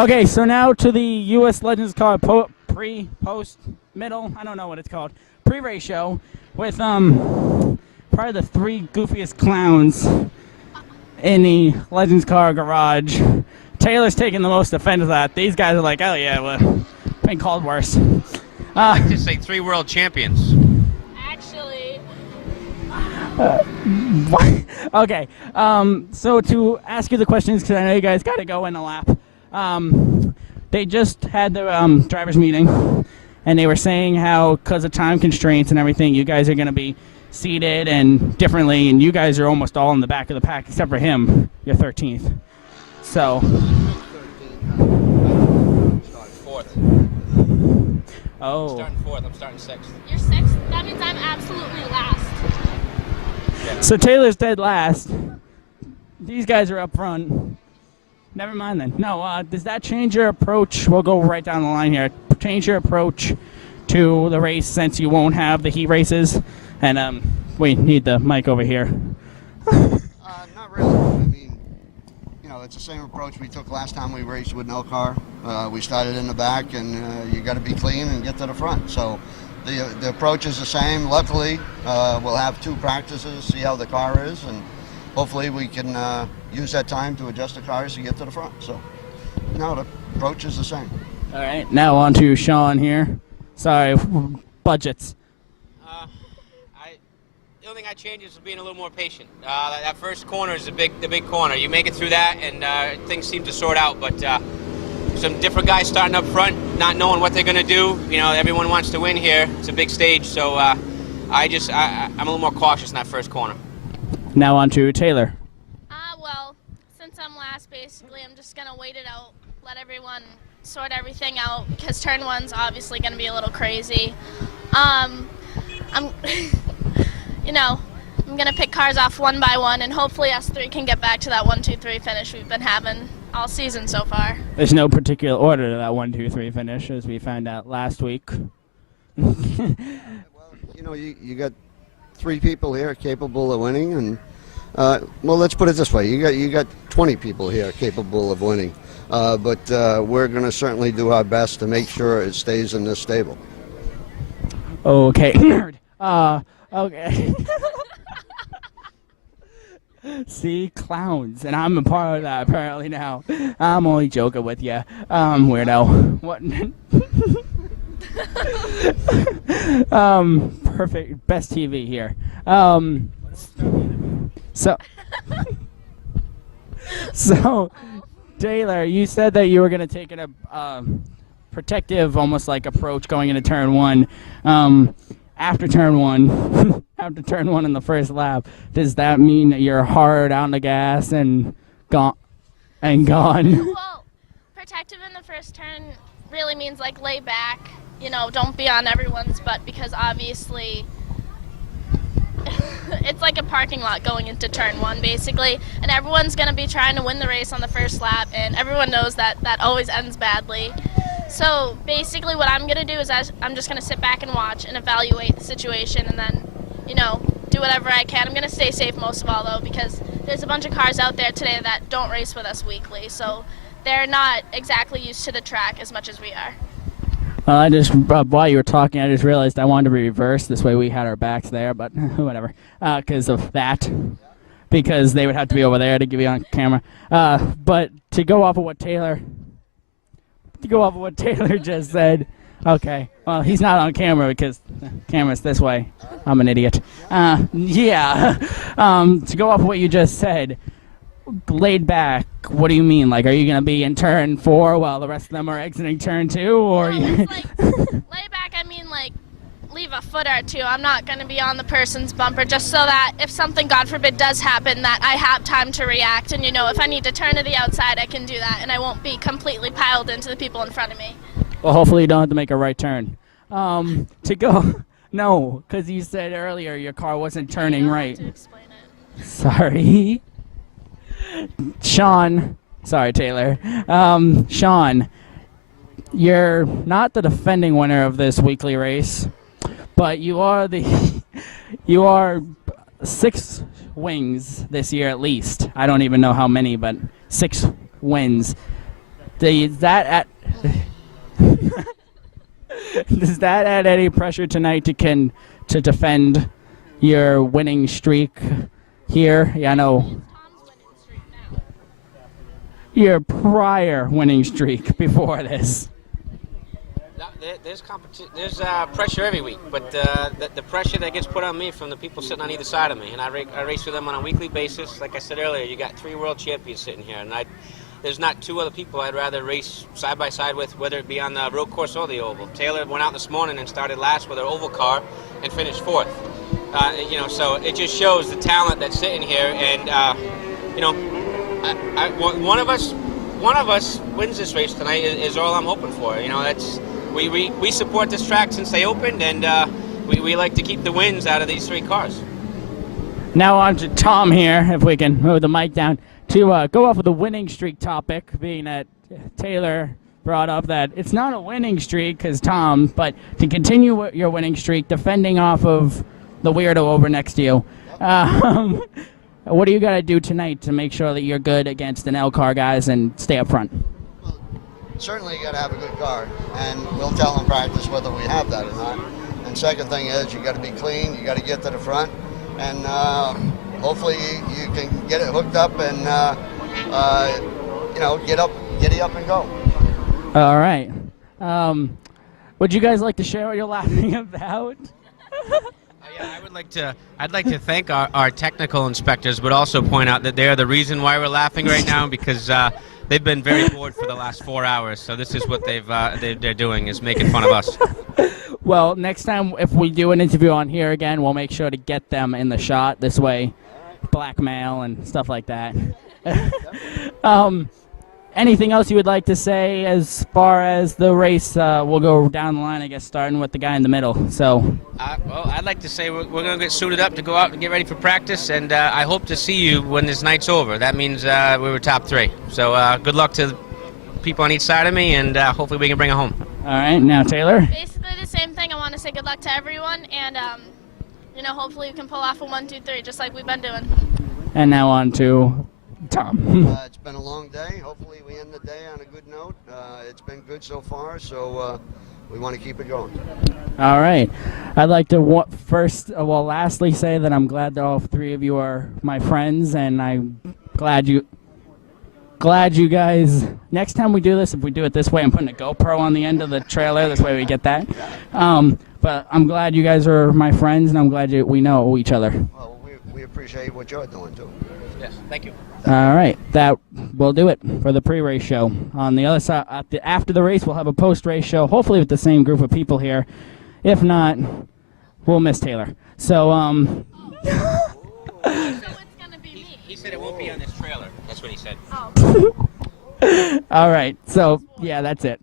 Okay, so now to the U.S. Legends Car pre, post, middle, I don't know what it's called, pre-race show with probably the three goofiest clowns in the Legends Car garage. Taylor's taking the most offense of that. These guys are like, oh yeah, well, been called worse. I'd like to say 3 world champions. Actually. Okay, so to ask you the questions, because I know you guys got to go in a lap. They just had the drivers meeting, and they were saying how, because of time constraints and everything, you guys are going to be seated and differently, and you guys are almost all in the back of the pack, except for him. You're 13th. So. I'm starting 4th. Oh. I'm starting 4th. I'm starting 6th. You're 6th? That means I'm absolutely last. Yeah. So Taylor's dead last. These guys are up front. Never mind then. No, does that change your approach? We'll go right down the line here. Change your approach to the race since you won't have the heat races? And we need the mic over here. Not really. I mean, you know, it's the same approach we took last time we raced with NELCAR. We started in the back, and you got to be clean and get to the front. So the approach is the same. Luckily, we'll have 2 practices, see how the car is, and hopefully we can use that time to adjust the cars to get to the front. So, no, the approach is the same. All right, now on to Sean here. Sorry, budgets. The only thing I change is being a little more patient. That first corner is the big corner. You make it through that, and things seem to sort out. But some different guys starting up front, not knowing what they're going to do. You know, everyone wants to win here. It's a big stage, so I'm a little more cautious in that first corner. Now on to Taylor. Well, since I'm last, basically, I'm just going to wait it out, let everyone sort everything out, because turn 1's obviously going to be a little crazy. I'm, you know, I'm going to pick cars off one by one, and hopefully us 3 can get back to that 1, 2, 3 finish we've been having all season so far. There's no particular order to that 1, 2, 3 finish, as we found out last week. Well, you know, you got 3 people here capable of winning, and well, let's put it this way: you got 20 people here capable of winning, but we're going to certainly do our best to make sure it stays in this stable. Okay, nerd. Okay. See, clowns, and I'm a part of that apparently now. I'm only joking with you, weirdo. What? Perfect. Best TV here. So, Taylor, you said that you were going to take a protective, almost like approach going into turn 1. After turn 1, after turn 1 in the first lap, does that mean that you're hard on the gas and gone? Well, protective in the first turn really means like lay back. You know, don't be on everyone's butt, because obviously it's like a parking lot going into turn 1 basically, and everyone's going to be trying to win the race on the first lap, and everyone knows that that always ends badly. So basically what I'm going to do is I'm just going to sit back and watch and evaluate the situation, and then, you know, do whatever I can. I'm going to stay safe most of all, though, because there's a bunch of cars out there today that don't race with us weekly, so they're not exactly used to the track as much as we are. While you were talking, I just realized I wanted to reverse. This way we had our backs there, but whatever, because of that. Because they would have to be over there to give you on camera. But to go off of what Taylor just said, okay, well, he's not on camera because the camera's this way. I'm an idiot. Yeah. To go off of what you just said, laid back, what do you mean? Like, are you going to be in turn 4 while the rest of them are exiting turn 2? Or no, it's like, lay back, I mean, like, leave a foot or 2. I'm not going to be on the person's bumper, just so that if something, God forbid, does happen, that I have time to react. And, you know, if I need to turn to the outside, I can do that, and I won't be completely piled into the people in front of me. Well, hopefully you don't have to make a right turn. To go, no, because you said earlier your car wasn't turning right. To explain it. Sorry. Sean, sorry, Taylor. Sean, you're not the defending winner of this weekly race, but you are 6 wins this year at least. I don't even know how many, but 6 wins. Does that add does that add any pressure tonight to defend your winning streak here? Yeah, I know. Tom's winning streak now. Your prior winning streak before this. There's competition. There's pressure every week, but the pressure that gets put on me from the people sitting on either side of me, and I race with them on a weekly basis. Like I said earlier, you got 3 world champions sitting here, and there's not 2 other people I'd rather race side by side with, whether it be on the road course or the oval. Taylor went out this morning and started last with her oval car and finished 4th. So it just shows the talent that's sitting here, and one of us wins this race tonight is all I'm hoping for. That's. We support this track since they opened, and we like to keep the wins out of these 3 cars. Now on to Tom here, if we can move the mic down, to go off of the winning streak topic, being that Taylor brought up that it's not a winning streak because Tom, but to continue your winning streak, defending off of the weirdo over next to you. What do you got to do tonight to make sure that you're good against the NELCAR guys and stay up front? Certainly you got to have a good car, and we'll tell in practice whether we have that or not. And second thing is you got to be clean, you got to get to the front, and hopefully you can get it hooked up and get up and go. All right. Would you guys like to share what you're laughing about? I'd like to thank our technical inspectors, but also point out that they are the reason why we're laughing right now, because they've been very bored for the last 4 hours. So this is what they're doing, is making fun of us. Well, next time if we do an interview on here again, we'll make sure to get them in the shot. This way, blackmail and stuff like that. Anything else you would like to say as far as the race? We'll go down the line, I guess, starting with the guy in the middle. So, well, I'd like to say we're going to get suited up to go out and get ready for practice, and I hope to see you when this night's over. That means we were top 3. So good luck to the people on each side of me, and hopefully we can bring it home. All right, now Taylor. Basically the same thing. I want to say good luck to everyone, and hopefully we can pull off a 1, 2, 3, just like we've been doing. And now on to Tom. It's been a long day. Hopefully we end the day on a good note. It's been good so far, so we want to keep it going. All right. I'd like to lastly say that I'm glad that all 3 of you are my friends, and I'm glad you guys, next time we do this, if we do it this way, I'm putting a GoPro on the end of the trailer. This way we get that. But I'm glad you guys are my friends, and I'm glad we know each other. Well, we appreciate what you're doing, too. Yes, thank you. All right, that will do it for the pre-race show. On the other side, after the race, we'll have a post-race show, hopefully with the same group of people here. If not, we'll miss Taylor. So, So it's gonna be me. He said it won't be on this trailer. That's what he said. Oh. all right, so yeah, that's it.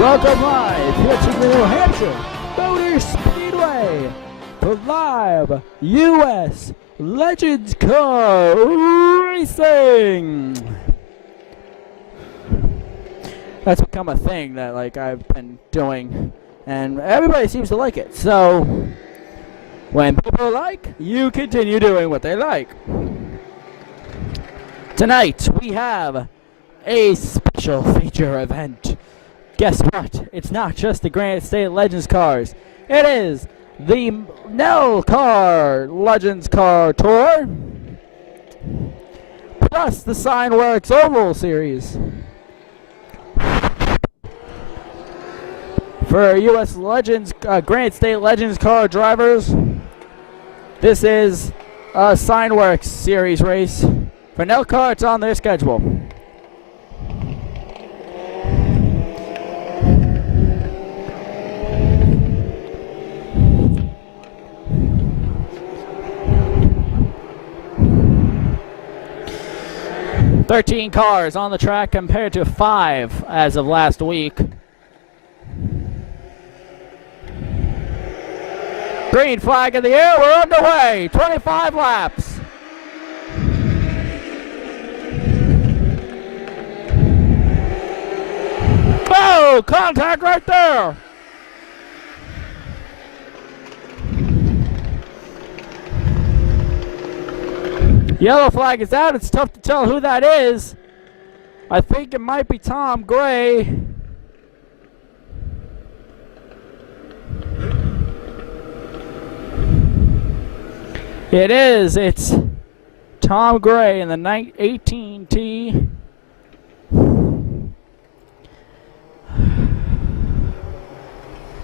Welcome live here to New Hampshire Motor Speedway for live U.S. Legends Car Racing. That's become a thing that I've been doing, and everybody seems to like it. So when people like, you continue doing what they like. Tonight we have a special feature event. Guess what? It's not just the Granite State Legends cars. It is the NELCAR Legends Car Tour, plus the Signworks Oval Series. For U.S. Legends, Granite State Legends car drivers, this is a Signworks Series race. For NELCAR, it's on their schedule. "13 cars on the track compared to 5 as of last week. Green flag in the air. We're underway. 25 laps. Oh, contact right there. Yellow flag is out. It's tough to tell who that is. I think it might be Tom Gray. It is. It's Tom Gray in the 18T.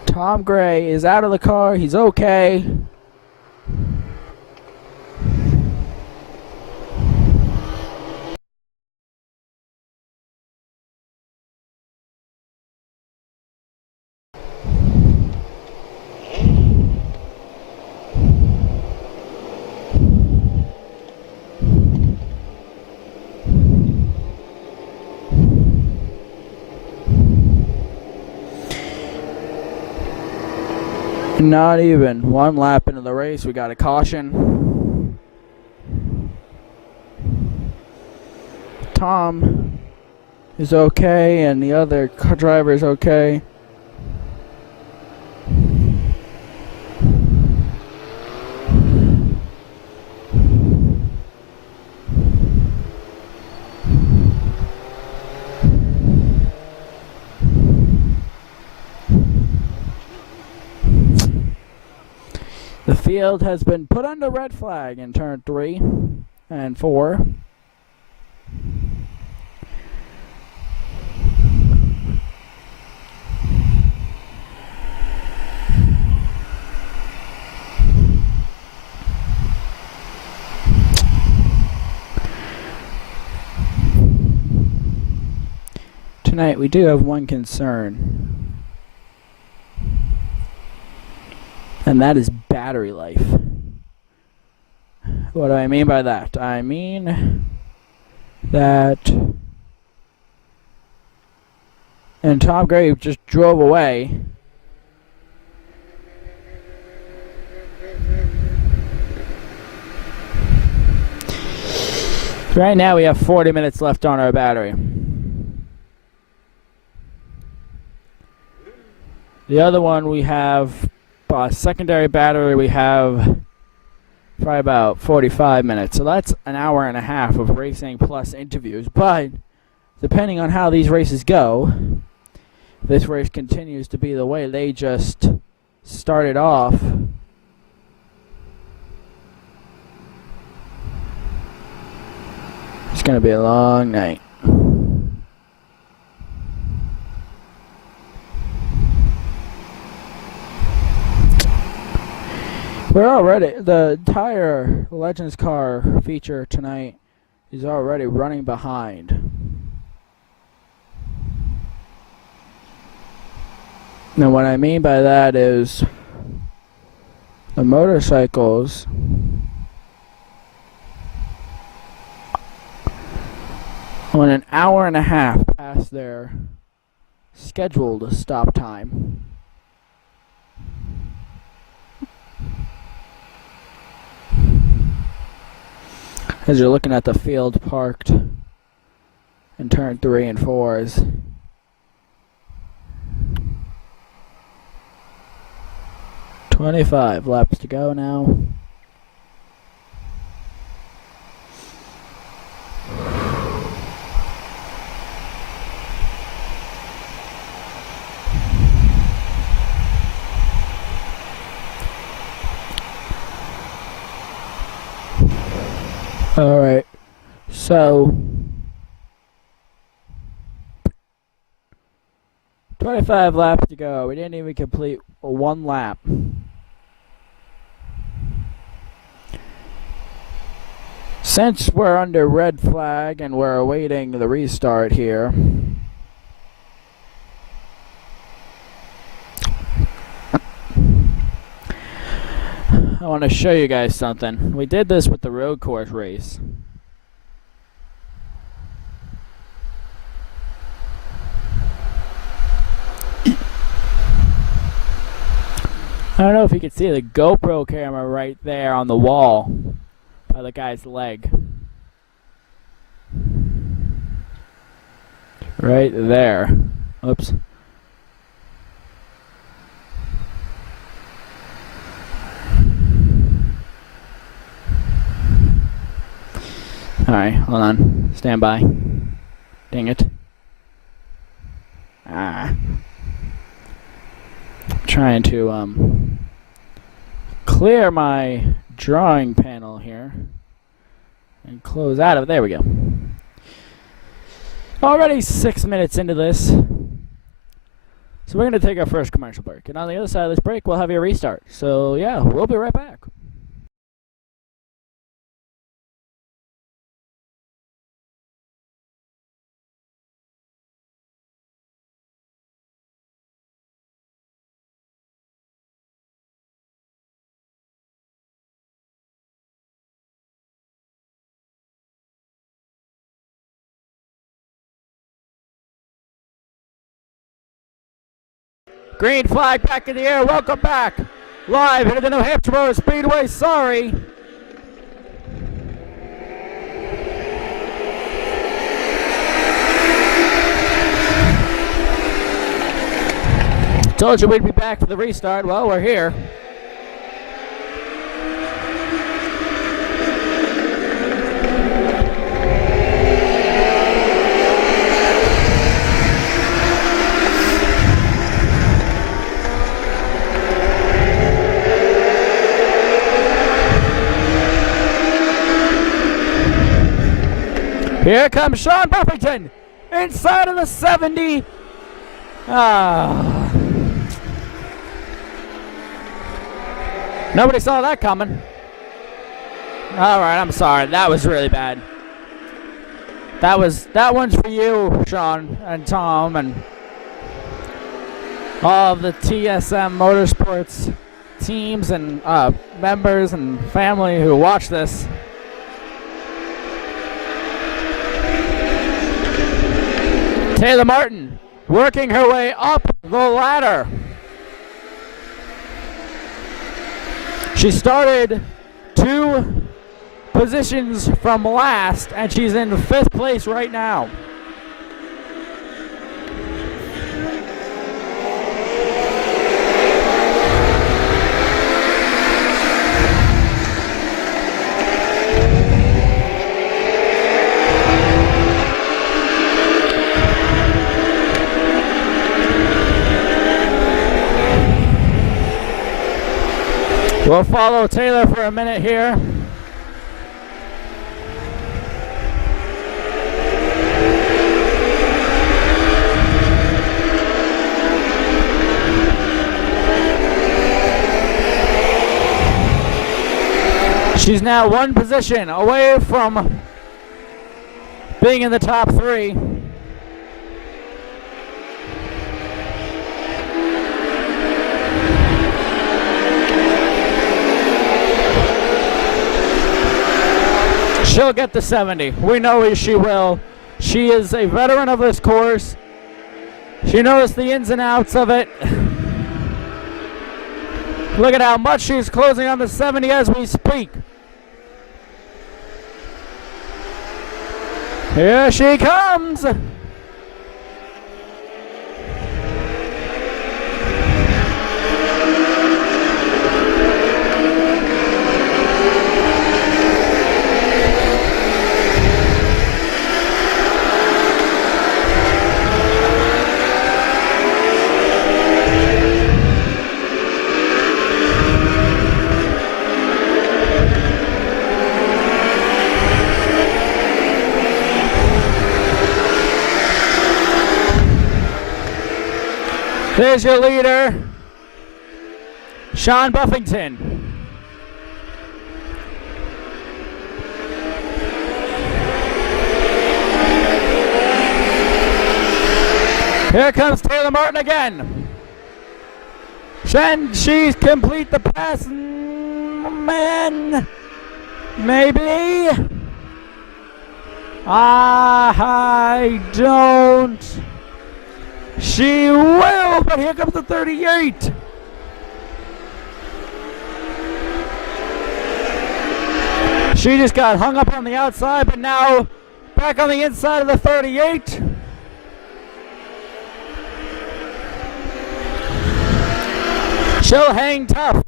Tom Gray is out of the car. He's okay. Not even one lap into the race, we got a caution. Tom is okay, and the other driver is okay. The field has been put under red flag in turn 3 and 4. Tonight we do have one concern, and that is battery life. What do I mean by that? I mean that, and Tom Gray just drove away. Right now we have 40 minutes left on our battery. The other one we have secondary battery, we have probably about 45 minutes. So that's an hour and a half of racing plus interviews. But depending on how these races go, if this race continues to be the way they just started off, it's going to be a long night. We're already, the entire Legends car feature tonight is already running behind. Now what I mean by that is the motorcycles on an hour and a half past their scheduled stop time. As you're looking at the field parked in turn 3 and 4s. "25 laps to go now. Alright, so 25 laps to go. We didn't even complete one lap. Since we're under red flag and we're awaiting the restart here, I want to show you guys something. We did this with the road course race. I don't know if you can see the GoPro camera right there on the wall by the guy's leg. Right there. Oops. Alright, hold on. Stand by. Dang it. Trying to clear my drawing panel here and close out of it. There we go. Already 6 minutes into this. So we're going to take our first commercial break. And on the other side of this break, we'll have a restart. So yeah, we'll be right back. Green flag back in the air. Welcome back. Live here at the New Hampshire Motor Speedway. Sorry. Told you we'd be back for the restart. Well, we're here. Here comes Sean Buffington inside of the 70. Nobody saw that coming. All right, I'm sorry. That was really bad. That one's for you, Sean and Tom and all of the TSM Motorsports teams and members and family who watch this. Taylor Martin working her way up the ladder. She started 2 positions from last, and she's in 5th place right now. We'll follow Taylor for a minute here. She's now 1 position away from being in the top 3. She'll get the 70. We know she will. She is a veteran of this course. She knows the ins and outs of it. Look at how much she's closing on the 70 as we speak. Here she comes. There's your leader, Sean Buffington. Here comes Taylor Martin again. Can she complete the pass? Man, maybe. I don't. She will, but here comes the 38. She just got hung up on the outside, but now back on the inside of the 38. She'll hang tough.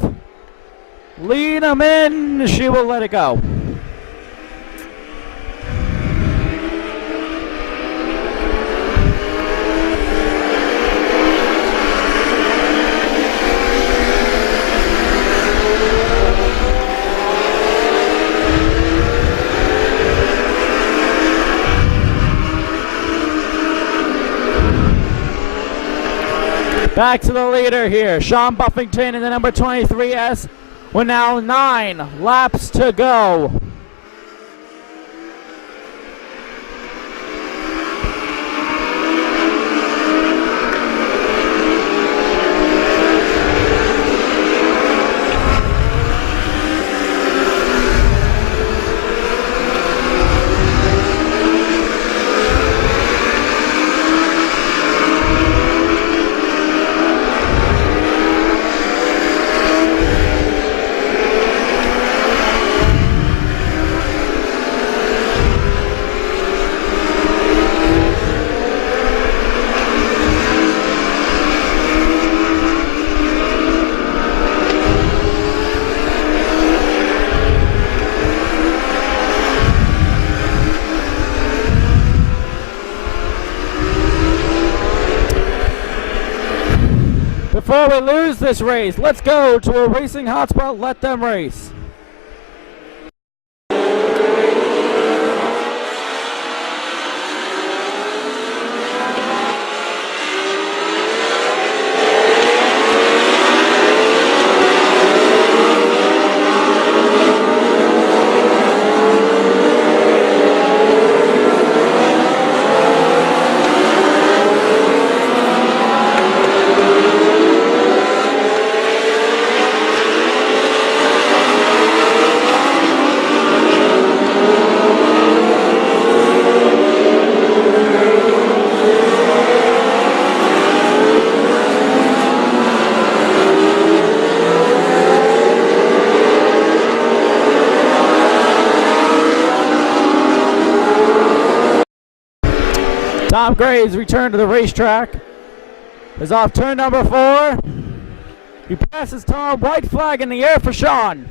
Lead them in. She will let it go. Back to the leader here, Sean Buffington in the number 23S with now 9 laps to go. Before we lose this race, let's go to a racing hotspot. Let them race. Tom Gray's return to the racetrack is off turn number 4. He passes Tom, white flag in the air for Sean.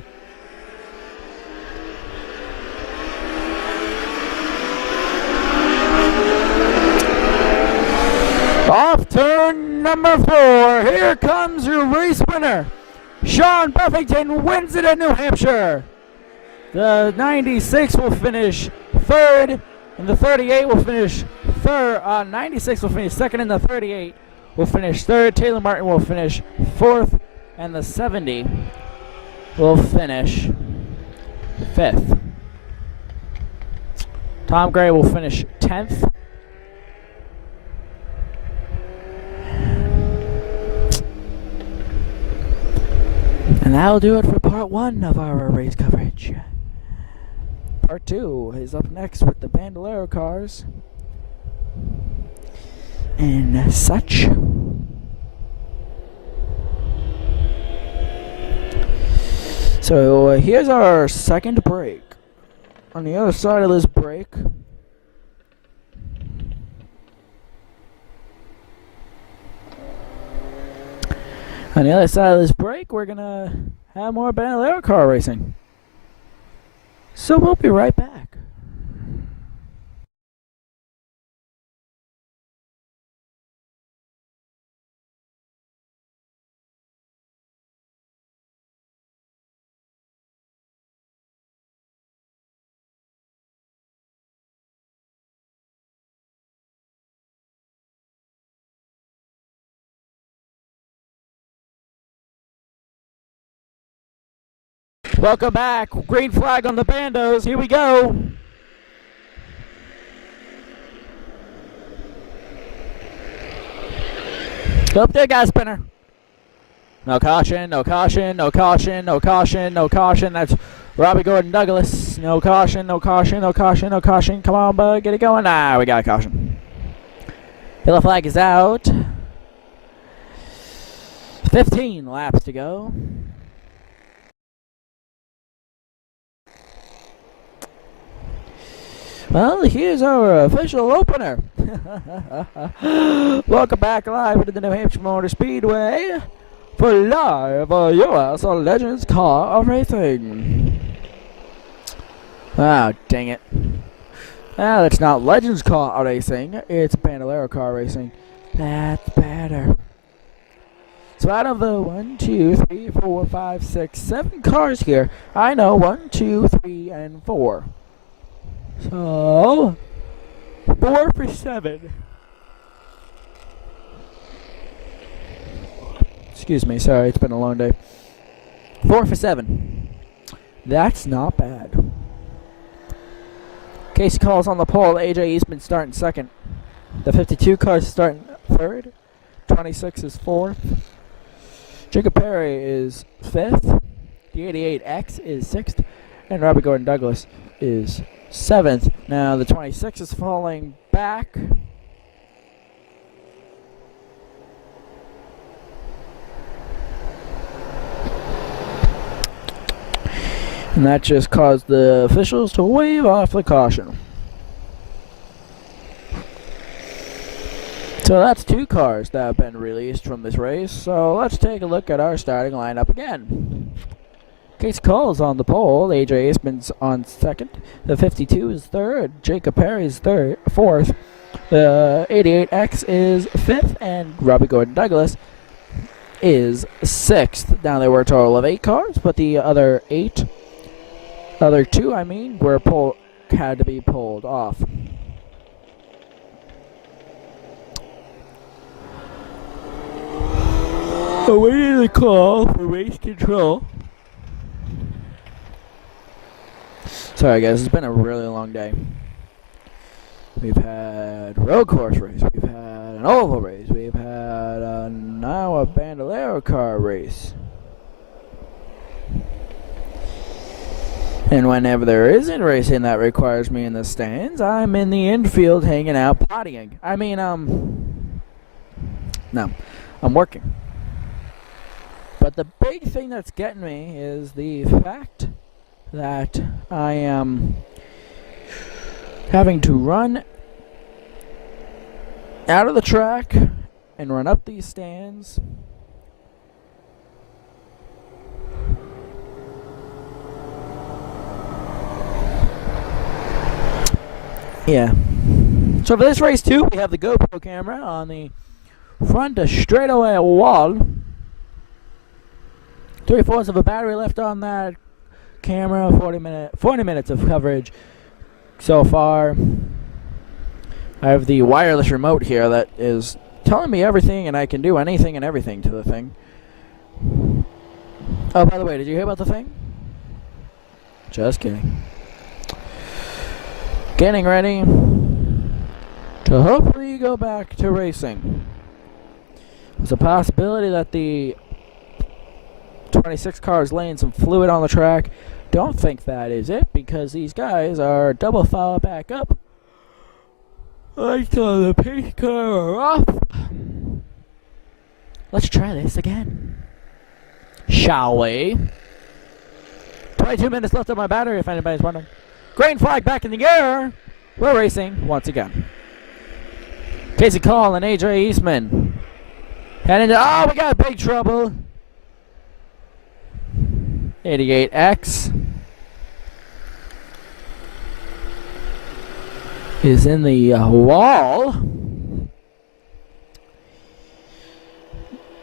Off turn number 4, here comes your race winner. Sean Buffington wins it at New Hampshire. The 96 will finish 3rd, and the 38 will finish 3rd. 96 will finish 2nd, and the 38 will finish 3rd. Taylor Martin will finish 4th, and the 70 will finish 5th. Tom Gray will finish 10th. And that'll do it for part 1 of our race coverage. Part 2 is up next with the Bandolero cars and such. So here's our second break. On the other side of this break, we're gonna have more Bandolero car racing. So we'll be right back. Welcome back. Green flag on the bandos. Here we go. Up there, gas spinner. No caution, no caution, no caution, no caution, no caution. That's Robbie Gordon Douglas. No caution, no caution, no caution, no caution. Come on, bud, get it going. We got a caution. Yellow flag is out. 15 laps to go. Well, here's our official opener. Welcome back live to the New Hampshire Motor Speedway for live U.S. Legends Car Racing. Ah, dang it. Ah, it's not Legends Car Racing, it's Bandolero Car Racing. That's better. So out of the 1, 2, 3, 4, 5, 6, 7 cars here, I know 1, 2, 3, and 4. So 4 for 7. Excuse me, sorry, it's been a long day. 4 for 7. That's not bad. Casey Calls on the pole. AJ Eastman starting second. The 52 cars starting third. 26 is fourth. Jacob Perry is fifth. The 88X is sixth. And Robbie Gordon Douglas is seventh. Now the 26 is falling back. And that just caused the officials to wave off the caution. So that's 2 cars that have been released from this race. So let's take a look at our starting lineup again. Casey Cole's on the pole. AJ Eastman's on second. The 52 is third. Jacob Perry's fourth. The 88X is fifth. And Robbie Gordon Douglas is sixth. Now there were a total of 8 cars, but the other 2, were had to be pulled off. Awaiting the call for race control. Sorry guys, it's been a really long day. We've had road course race, we've had an oval race, we've had now a Bandolero car race. And whenever there isn't racing that requires me in the stands, I'm in the infield hanging out pottying. No, I'm working. But the big thing that's getting me is the fact that I am having to run out of the track and run up these stands. Yeah. So for this race too, we have the GoPro camera on the front straightaway wall. 3/4 of a battery left on that camera. 40 minutes of coverage so far. I have the wireless remote here that is telling me everything, and I can do anything and everything to the thing. Oh, by the way, did you hear about the thing? Just kidding. Getting ready to hopefully go back to racing. There's a possibility that the 26 car is laying some fluid on the track. Don't think that is it, because these guys are double foul back up. Until the pace car are off. Let's try this again, shall we? 22 minutes left on my battery, if anybody's wondering. Green flag back in the air. We're racing once again. Casey Call and AJ Eastman heading to, oh, we got big trouble. 88X is in the wall.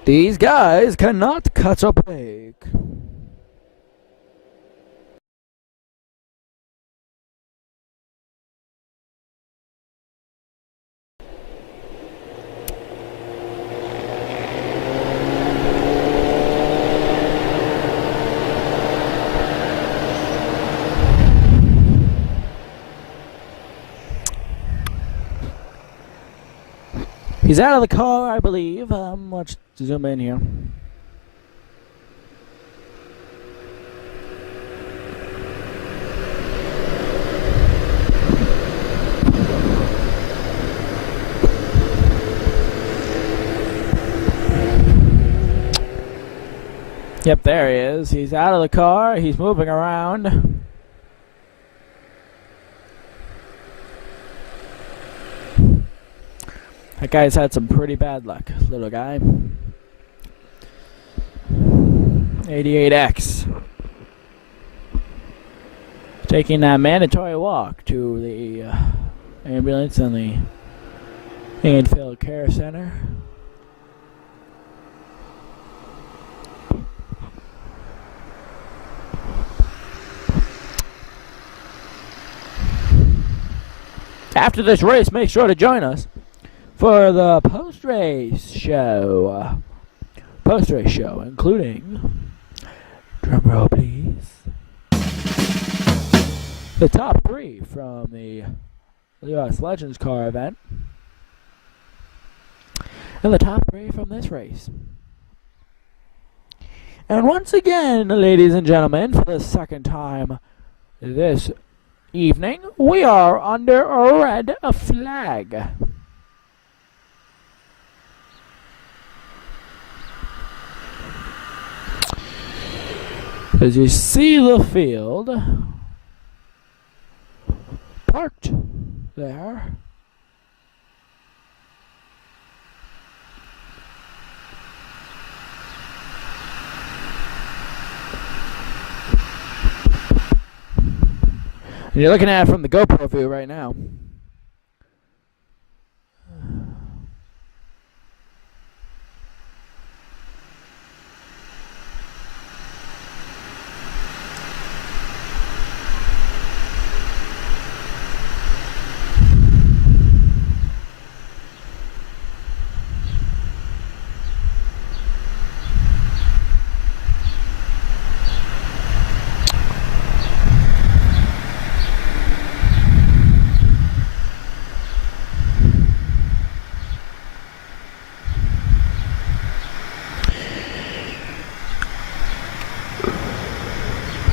These guys cannot catch a break. He's out of the car, I believe. Let's zoom in here. Yep, there he is. He's out of the car. He's moving around. That guy's had some pretty bad luck, little guy. 88X. Taking that mandatory walk to the ambulance and the Anfield Care Center. After this race, make sure to join us for the post-race show. Post-race show, including, drumroll please, the top 3 from the US Legends Car event, and the top 3 from this race. And once again, ladies and gentlemen, for the second time this evening, we are under a red flag. As you see the field parked there. And you're looking at it from the GoPro view right now.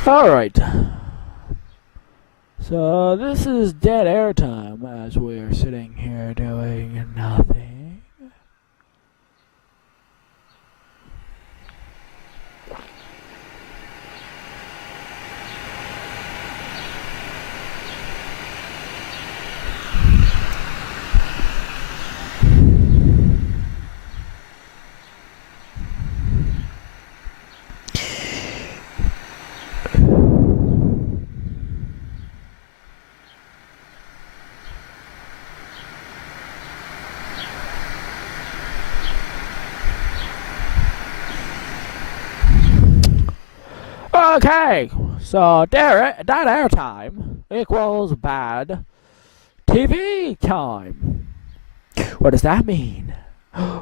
Alright, so this is dead air time as we are sitting here doing nothing. Okay, so dead air time equals bad TV time. What does that mean?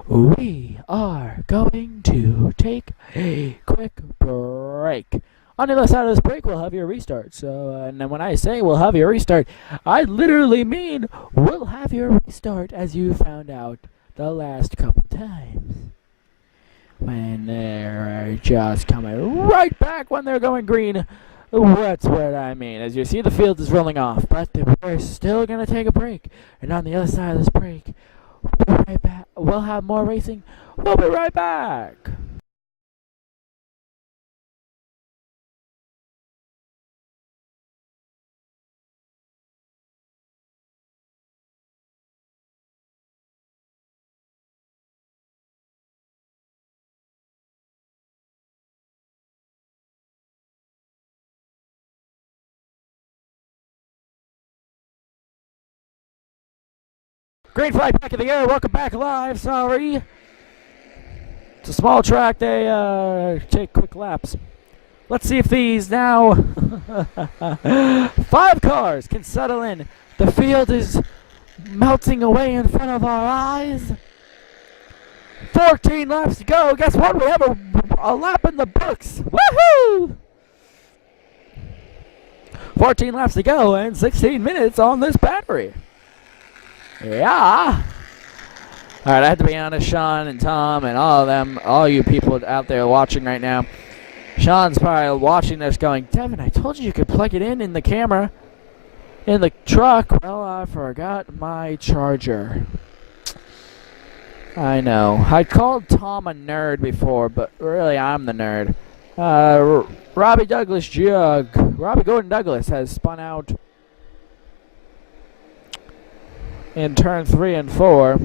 We are going to take a quick break. On the other side of this break, we'll have your restart. So, and then when I say we'll have your restart, I literally mean we'll have your restart as you found out the last couple times. When they're just coming right back when they're going green. That's what I mean. As you see, the field is rolling off, but we're still going to take a break. And on the other side of this break, we'll be right back. We'll have more racing. We'll be right back. Green flag back in the air. Welcome back live. Sorry. It's a small track. They take quick laps. Let's see if these now 5 cars can settle in. The field is melting away in front of our eyes. 14 laps to go. Guess what? We have a lap in the books. Woohoo! 14 laps to go and 16 minutes on this battery. Yeah. All right, I have to be honest, Sean and Tom and all of them, all you people out there watching right now. Sean's probably watching this going, Devin, I told you could plug it in the camera in the truck. Well, I forgot my charger. I know. I called Tom a nerd before, but really I'm the nerd. Robbie Gordon Douglas has spun out in turn 3 and 4.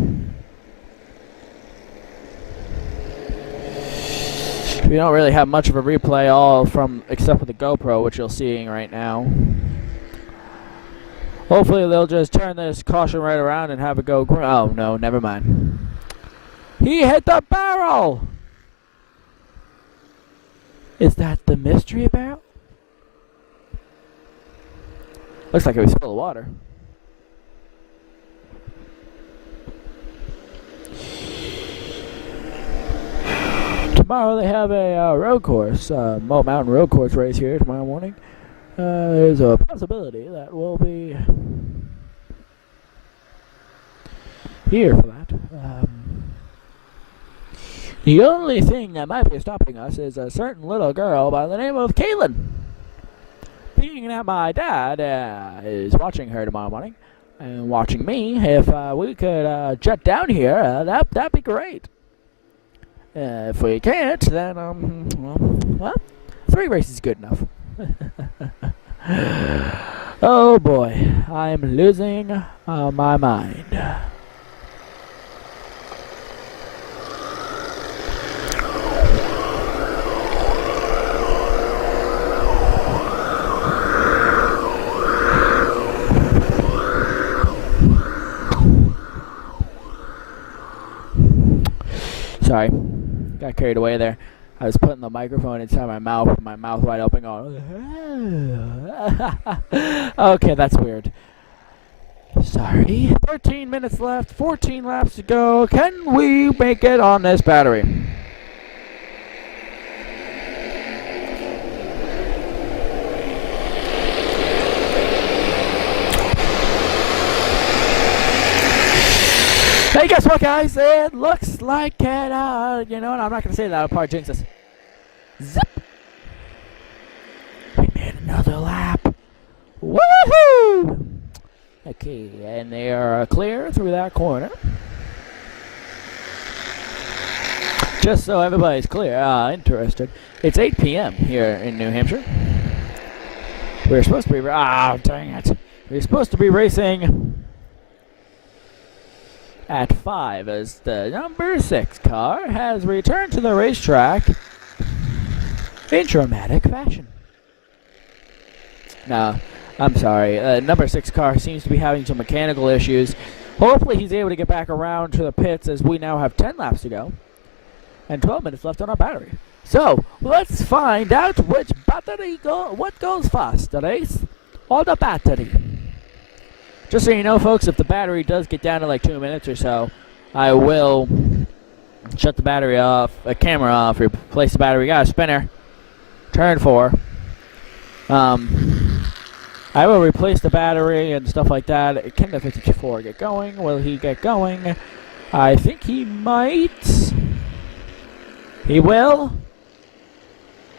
We don't really have much of a replay all from except for the GoPro, which you're seeing right now. Hopefully they'll just turn this caution right around and have it go. Oh no, never mind. He hit the barrel. Is that the mystery barrel? Looks like it was full of water. Tomorrow they have a road course, Moat Mountain road course race here tomorrow morning. There's a possibility that we'll be here for that. The only thing that might be stopping us is a certain little girl by the name of Kaylin. Being that my dad is watching her tomorrow morning and watching me, if we could jet down here, that'd be great. If we can't, then, well, 3 races is good enough. Oh boy, I'm losing my mind. Sorry, got carried away there. I was putting the microphone inside my mouth with my mouth wide open going, okay, that's weird. Sorry. 13 minutes left, 14 laps to go. Can we make it on this battery? Hey, guess what, guys? It looks like it, you know what? I'm not going to say that. I'll probably jinx us. Zip! We made another lap. Woohoo! Okay, and they are clear through that corner. Just so everybody's clear, interested. It's 8 p.m. here in New Hampshire. We're supposed to be... dang it. We're supposed to be racing at 5 as the number 6 car has returned to the racetrack in dramatic fashion. No, I'm sorry. Number 6 car seems to be having some mechanical issues. Hopefully he's able to get back around to the pits as we now have 10 laps to go and 12 minutes left on our battery. So, let's find out which battery what goes fast, the race or the battery. Just so you know, folks, if the battery does get down to like 2 minutes or so, I will shut the battery off, camera off, replace the battery. Got a spinner. Turn 4. I will replace the battery and stuff like that. Can the 54 get going? Will he get going? I think he might. He will.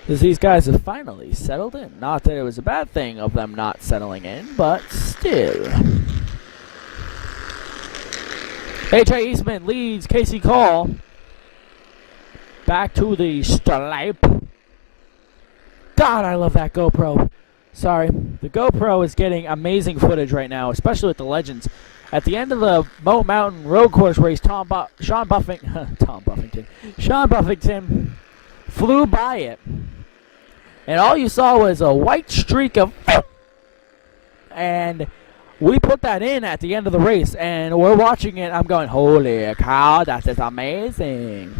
Because these guys have finally settled in. Not that it was a bad thing of them not settling in, but still. A.J. Eastman leads Casey Call back to the stripe. God, I love that GoPro. Sorry. The GoPro is getting amazing footage right now, especially with the legends. At the end of the Moat Mountain road course race, Sean Buffington flew by it. And all you saw was a white streak of... And we put that in at the end of the race. And we're watching it. I'm going, holy cow, that is amazing.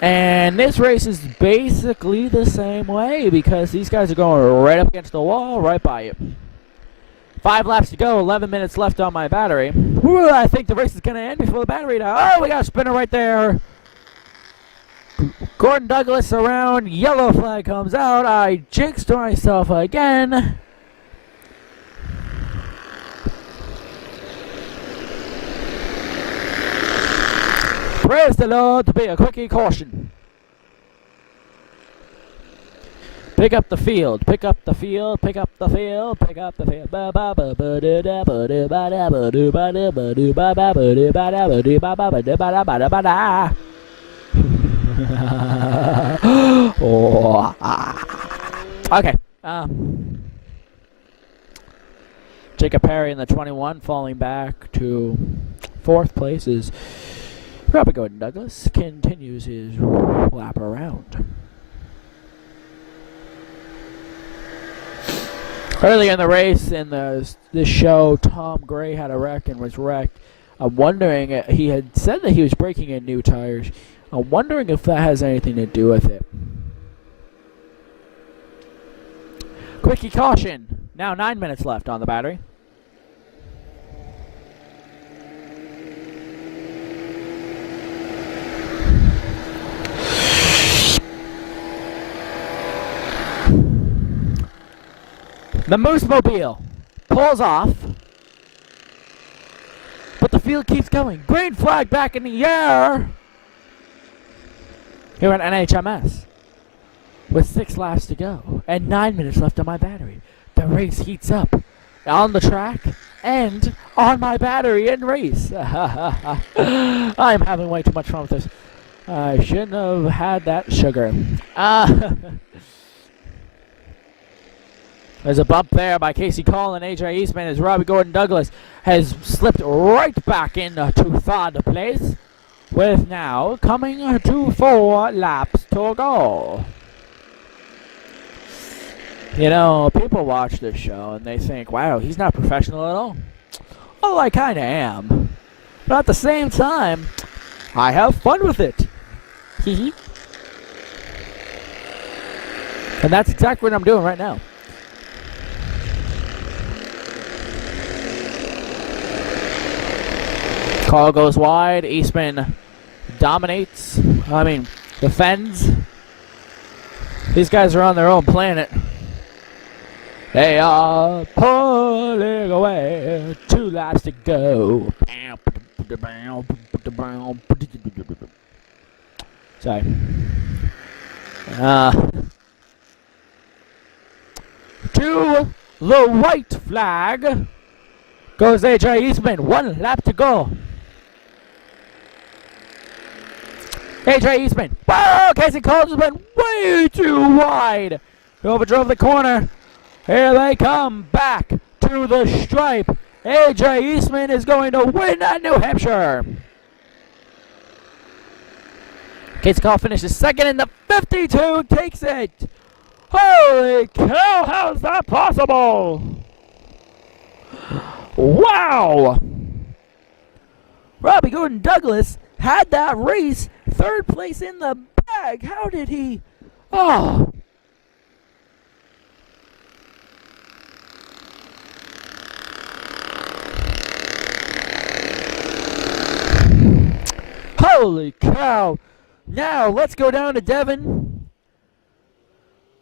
And this race is basically the same way. Because these guys are going right up against the wall, right by it. 5 laps to go, 11 minutes left on my battery. Ooh, I think the race is going to end before the battery dies. Oh, we got a spinner right there. Gordon Douglas around, yellow flag comes out. I jinxed myself again. Praise the Lord to be a quickie caution. Pick up the field, pick up the field, pick up the field, pick up the field. Ba ba ba ba da da ba da ba da ba do ba da ba do ba ba ba do ba da ba do ba ba ba da ba da ba da ba da. Okay. Jacob Perry in the 21 falling back to 4th place is Robert Gordon Douglas continues his lap around. Earlier in the race, in this show, Tom Gray had a wreck and was wrecked. I'm wondering, he had said that he was breaking in new tires. I'm wondering if that has anything to do with it. Quickie caution. Now 9 minutes left on the battery. The Moose Mobile pulls off, but the field keeps going. Green flag back in the air here at NHMS with 6 laps to go and 9 minutes left on my battery. The race heats up on the track and on my battery in race. I'm having way too much fun with this. I shouldn't have had that sugar. There's a bump there by Casey Cole and AJ Eastman as Robbie Gordon Douglas has slipped right back into third place, with now coming to 4 laps to go. You know, people watch this show and they think, wow, he's not professional at all. Well, I kind of am. But at the same time, I have fun with it. Hee. And that's exactly what I'm doing right now. Call goes wide. Eastman dominates. Defends. These guys are on their own planet. They are pulling away. 2 laps to go. Sorry. To the white flag goes AJ Eastman. 1 lap to go. AJ Eastman. Whoa! Casey Coles went way too wide. He overdrove the corner. Here they come back to the stripe. AJ Eastman is going to win at New Hampshire. Casey Cole finishes second in the 52. Takes it. Holy cow, how's that possible? Wow. Robbie Gordon Douglas had that race 3rd place in the bag. How did he? Oh. Holy cow. Now let's go down to Devin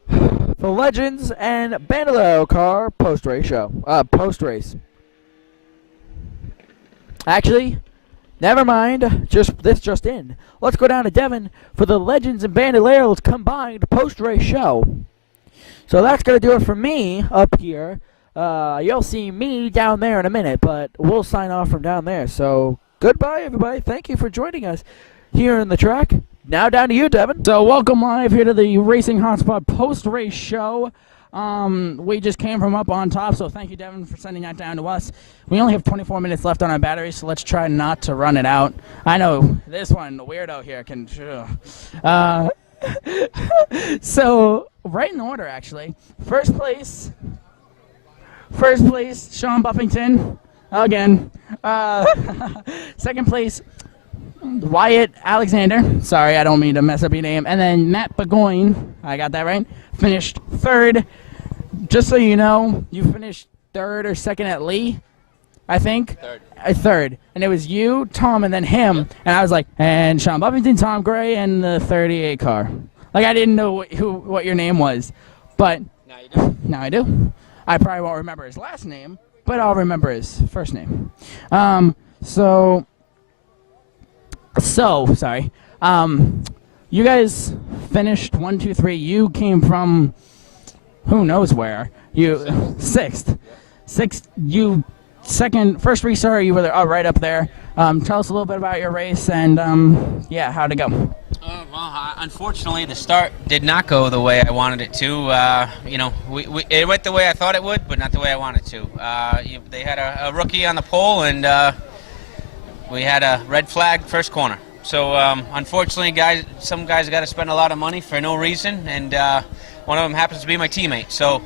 for Legends and Bandolero car post-race show. Post-race. Actually, never mind. Just in. Let's go down to Devin for the Legends and Bandoleros combined post-race show. So that's going to do it for me up here. You'll see me down there in a minute, but we'll sign off from down there. So goodbye, everybody. Thank you for joining us here in the track. Now down to you, Devin. So welcome live here to the Racing Hotspot post-race show. We just came from up on top, so thank you, Devin, for sending that down to us. We only have 24 minutes left on our battery, so let's try not to run it out. I know this one, the weirdo here, can... So, right in order, actually. First place, Sean Buffington, again. Second place, Wyatt Alexander. Sorry, I don't mean to mess up your name. And then Matt Burgoyne, I got that right, finished 3rd. Just so you know, you finished 3rd or 2nd at Lee, I think. 3rd. And it was you, Tom, and then him. Yep. And I was like, and Sean Buffington, Tom Gray, and the 38 car. Like, I didn't know what your name was. But Now you do. now I do. I probably won't remember his last name, but I'll remember his first name. Sorry. You guys finished 1, 2, 3. You came from who knows where. You 6th. 6th. You second. First restart. You were there, right up there. Tell us a little bit about your race and yeah, how'd it go? Unfortunately, the start did not go the way I wanted it to. It went the way I thought it would, but not the way I wanted to. They had a rookie on the pole, and we had a red flag first corner. So unfortunately, some guys got to spend a lot of money for no reason, and one of them happens to be my teammate. So,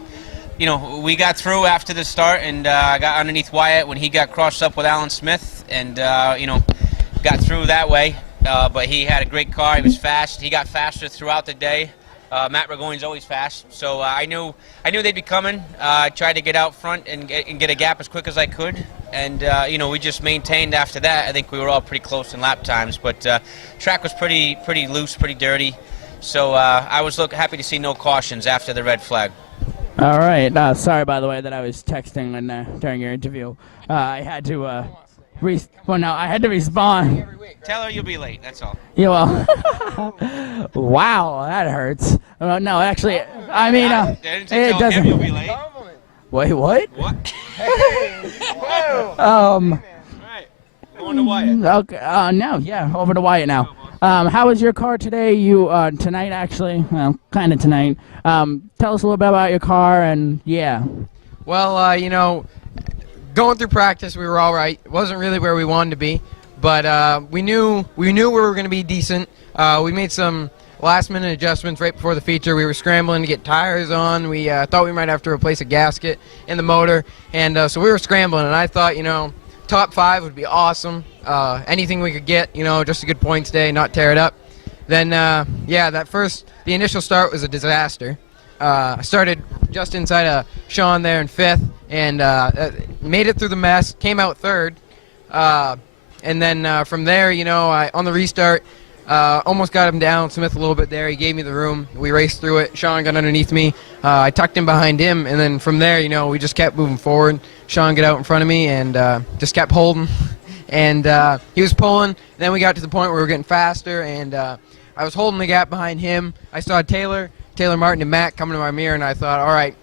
you know, we got through after the start, and I got underneath Wyatt when he got crossed up with Alan Smith, and you know, got through that way. But he had a great car. He was fast. He got faster throughout the day. Matt Burgoyne's always fast, so I knew they'd be coming. I tried to get out front and get a gap as quick as I could, and you know, we just maintained after that. I think we were all pretty close in lap times, but track was pretty loose, pretty dirty. So I was happy to see no cautions after the red flag. All right. Sorry, by the way, that I was texting during your interview. I had to I had to respond. Tell her you'll be late. That's all. Yeah, well, wow, that hurts. No, actually, I mean, didn't it tell doesn't. him you'll be late. Wait, what? What? Um. Right. Going to Wyatt. Okay. No, yeah, over to Wyatt now. How was your car today? Tonight actually. Well, kind of tonight. Tell us a little bit about your car and yeah. Well, you know, going through practice, we were all right. It wasn't really where we wanted to be, but we knew we were going to be decent. We made some last-minute adjustments right before the feature. We were scrambling to get tires on. We thought we might have to replace a gasket in the motor, and so we were scrambling. And I thought, you know, top 5 would be awesome. Anything we could get, you know, just a good points day, not tear it up. Then, yeah, the initial start was a disaster. I started just inside of Sean there in 5th, and made it through the mess, came out 3rd. And then from there, you know, on the restart, almost got him down, Smith a little bit there. He gave me the room. We raced through it. Sean got underneath me. I tucked him behind him, and then from there, you know, we just kept moving forward. Sean got out in front of me and just kept holding. And he was pulling. Then we got to the point where we were getting faster, and I was holding the gap behind him. I saw Taylor Martin, and Matt coming to my mirror, and I thought, all right,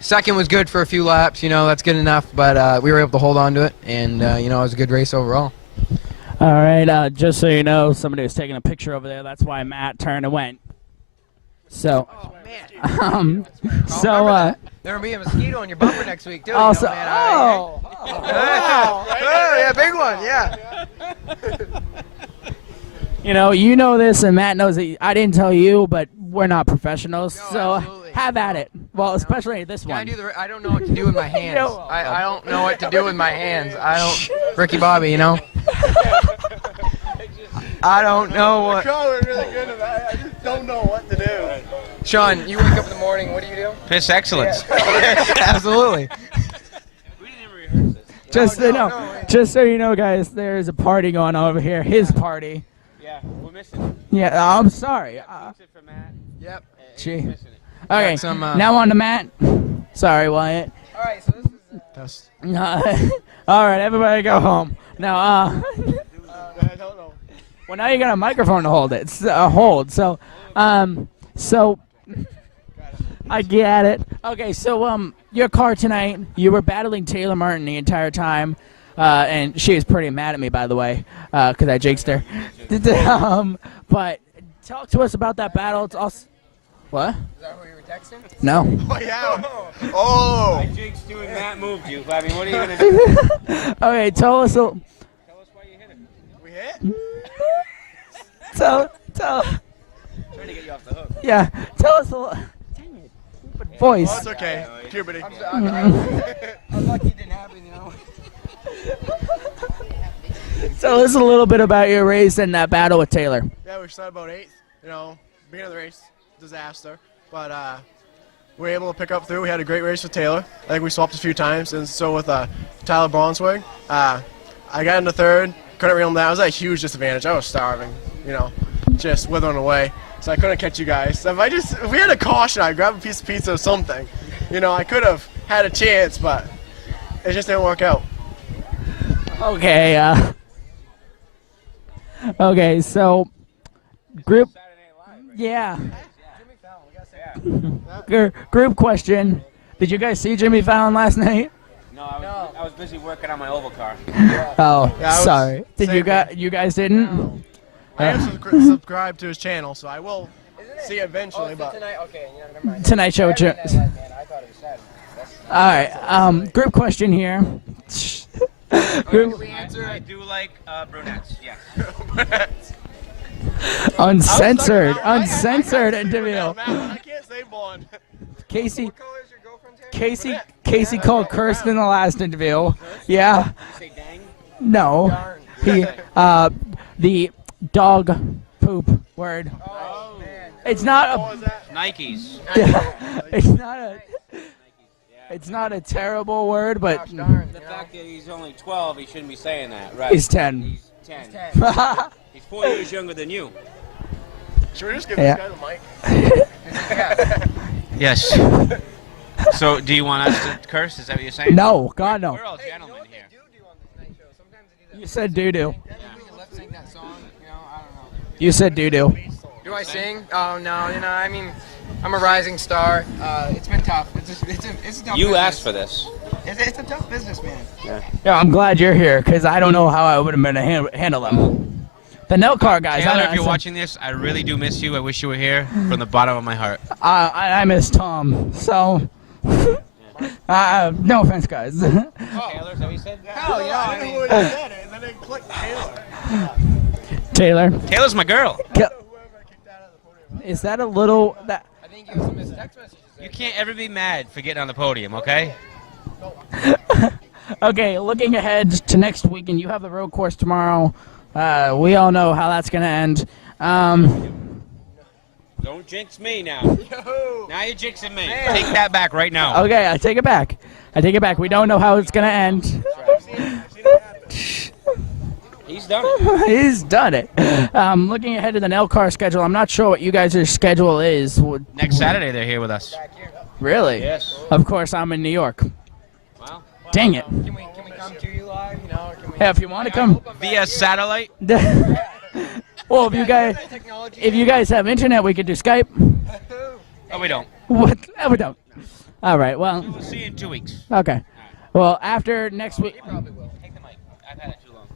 second was good for a few laps. You know, that's good enough. But we were able to hold on to it, and, you know, it was a good race overall. All right, just so you know, somebody was taking a picture over there. That's why Matt turned and went. So, There'll be a mosquito on your bumper next week, too. Also, you know, man. Yeah, big one, yeah. You know this, and Matt knows that I didn't tell you, but we're not professionals, No, so absolutely. have at it. Well, especially this one. I don't know what to do with my hands. No. I don't know what to do with my hands. Ricky Bobby, you know? I don't know what. We're really good at that. I just don't know what to do. Sean, you wake up in the morning, what do you do? Piss excellence. Absolutely. We didn't even rehearse this. Just so you know, guys, there's a party going on over here. His party. Yeah, we're missing it. Yeah, I'm sorry. Pizza for Matt. Yep. Gee. He's missing it. Okay, Got some, now on to Matt. Sorry, Wyatt. All right, so this is All right, everybody go home. Now, I don't know. well, now you got a microphone to hold it. Hold. So, I get it. Okay, so your car tonight, you were battling Taylor Martin the entire time, and she was pretty mad at me, by the way, because I jinxed her. But talk to us about that battle. It's also, what? Is that who you were texting? No. Oh, yeah. Oh. I jinxed you and Matt moved you. I mean, what are you going to do? Okay, tell us. Tell us why you hit him. We hit? Tell. Trying to get you off the hook. Yeah, tell us a little. Dang it. Stupid voice. Oh, it's okay. Puberty. I'm lucky it didn't happen, you know? Tell us a little bit about your race and that battle with Taylor. Yeah, we started about 8th. You know, beginning of the race, disaster. But we were able to pick up through. We had a great race with Taylor. I think we swapped a few times, and so with Tyler Bronswig. I got into 3rd, couldn't reel him down. I was at a huge disadvantage. I was starving, you know, just withering away. So I couldn't catch you guys. So if we had a caution, I'd grab a piece of pizza or something. You know, I could have had a chance, but it just didn't work out. Okay, okay, so group, yeah. Group question. Did you guys see Jimmy Fallon last night? No, I was busy working on my oval car. Oh, Yeah, I was sorry. Did same you guys didn't? I am subscribed to his channel, so I will see it eventually. But Tonight? Okay, yeah, never mind. Tonight Show. Man, I thought it was Saturday. All right. Group question here. Group, I do like brunettes, yes. uncensored interview. I can't say blonde. Casey. What color is your girlfriend's hair? Casey called cursed in the last interview. Yeah. No. He the dog poop word. Oh, man. It's not What was that? Nikes. It's not a terrible word, but The fact that he's only 12, he shouldn't be saying that, right? he's 10. He's 10. He's 4 years younger than you. Should we just give Yeah. this guy the mic? Yes. So, do you want us to curse? Is that what you're saying? No, God no. We're all gentlemen here. You said doo-doo. Lip-sync that song, you know, I don't know. You said doo-doo. Do I sing? Oh, no, you know, I mean, I'm a rising star. It's been tough. It's a tough You business. asked for this. It's a tough business, man. Yeah, I'm glad you're here because I don't know how I would have been to handle them. The NELCAR guys. Taylor, I, if you're watching this, I really do miss you. I wish you were here from the bottom of my heart. I miss Tom. So, no offense, guys. Taylor, is that what you said? Hell, you know, I I didn't know mean, who it said it, and then they clicked Taylor, Taylor. Taylor's my girl. Whoever kicked out of the podium. is that a little that? I think you have some missed text messages there. You can't ever be mad for getting on the podium, okay? Okay, looking ahead to next weekend, you have the road course tomorrow. We all know how that's gonna end. Don't jinx me now. Now you're jinxing me. Take that back right now. Okay, I take it back. We don't know how it's gonna end. He's done it. He's done it. Looking ahead to the NELCAR schedule, I'm not sure what you guys' schedule is. Next Saturday, they're here with us. Really? Yes. Of course, I'm in New York. Wow. Dang it. Can we come to you live? You know, or can we? Hey, if you want to come. Via satellite? Well, if you guys have internet, we could do Skype. Oh, we don't. What? No, we don't. All right. Well. We'll see you in 2 weeks. Okay. Well, after next week. Probably will. Take the mic. I've had it too long.